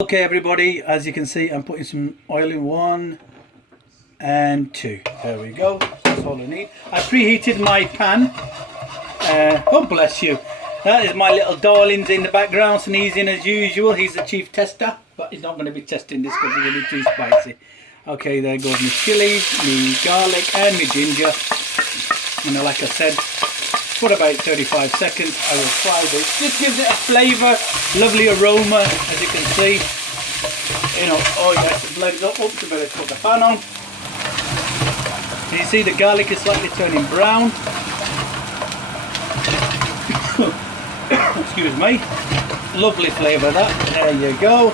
Okay everybody, as you can see I'm putting some oil in 1 and 2. There we go, that's all I need. I preheated my pan. Oh bless you. That is my little darlings in the background sneezing as usual. He's the chief tester, but he's not going to be testing this because it's going to be too spicy. Okay, there goes my chilies, my garlic and my ginger. And like I said, for about 35 seconds I will fry this. This gives it a flavour, lovely aroma as you can see. You know, oh yes, it blends up. Oops, I better put the pan on. And you see the garlic is slightly turning brown. Excuse me. Lovely flavour that. There you go.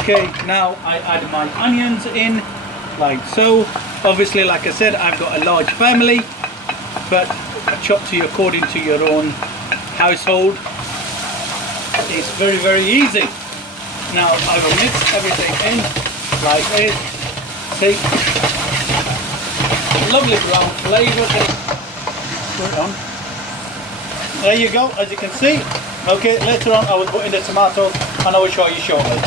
Okay, now I add my onions in, like so. Obviously, like I said, I've got a large family, but chop to you according to your own household. It's very, very easy. Now I will mix everything in like this. See, lovely brown flavour. Put it on. There you go, as you can see. Okay, later on I will put in the tomatoes and I will show you shortly.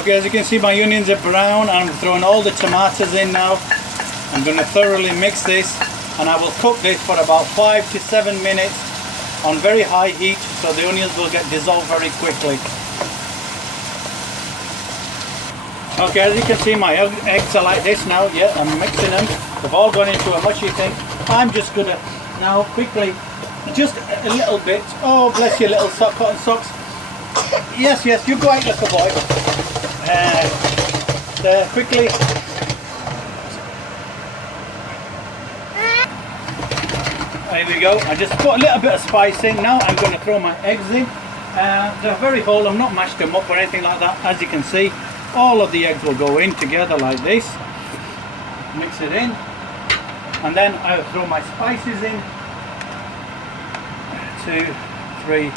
Okay, as you can see my onions are brown and I'm throwing all the tomatoes in now. I'm going to thoroughly mix this and I will cook this for about 5 to 7 minutes on very high heat so the onions will get dissolved very quickly. Okay, as you can see my eggs are like this now. Yeah, I'm mixing them. They've all gone into a mushy thing. I'm just going to now quickly, just a little bit. Oh bless you little cotton socks. Yes, yes, you go out like a boy. There, quickly. There we go. I just put a little bit of spice in. Now I'm going to throw my eggs in. They're very whole. I'm not mashed them up or anything like that. As you can see, all of the eggs will go in together like this. Mix it in. And then I'll throw my spices in. 2, 3.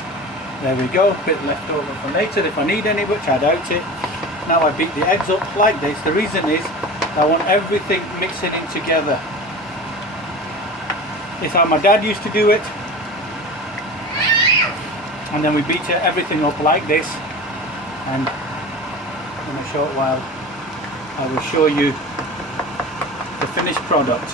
There we go. A bit left over for later if I need any, which I doubt it. Now I beat the eggs up like this. The reason is I want everything mixing in together. It's how my dad used to do it. And then we beat everything up like this. And in a short while I will show you the finished product.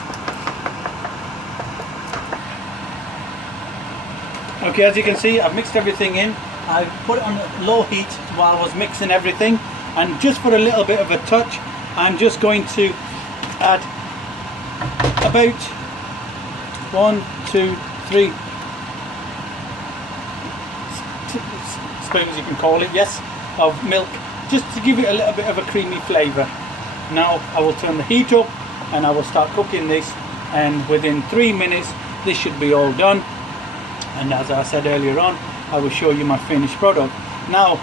Okay, as you can see I've mixed everything in. I put it on low heat while I was mixing everything, and just for a little bit of a touch I'm just going to add about 1, 2, 3 spoons, you can call it, yes, of milk, just to give it a little bit of a creamy flavour. Now I will turn the heat up and I will start cooking this, and within 3 minutes this should be all done. And as I said earlier on, I will show you my finished product. Now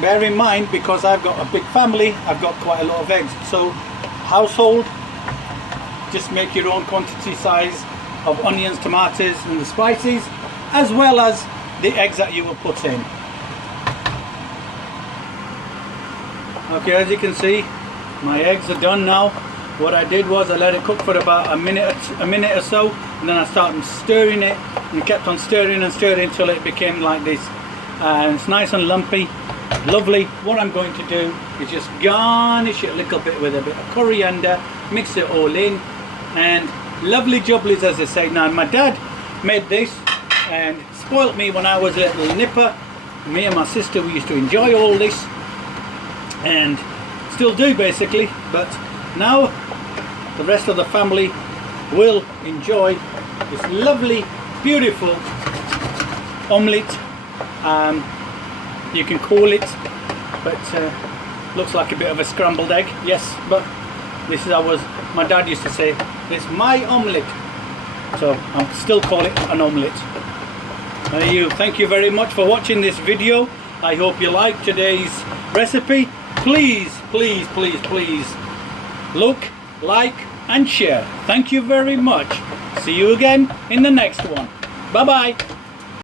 bear in mind, because I've got a big family, I've got quite a lot of eggs, so household, just make your own quantity size of onions, tomatoes and the spices, as well as the eggs that you will put in. Okay, as you can see my eggs are done now. What I did was I let it cook for about a minute or so, and then I started stirring it and kept on stirring and stirring until it became like this, and it's nice and lumpy, lovely. What I'm going to do is just garnish it a little bit with a bit of coriander, mix it all in, and lovely jubblies, as they say. Now my dad made this and spoilt me when I was a little nipper. Me and my sister, we used to enjoy all this and still do basically, but now the rest of the family will enjoy this lovely, beautiful omelette, you can call it, but looks like a bit of a scrambled egg, yes, but this is my dad used to say, it's my omelette, so I'll still call it an omelette. Thank you very much for watching this video. I hope you liked today's recipe. Please, please, please, please look, like and share. Thank you very much. See you again in the next one. Bye bye.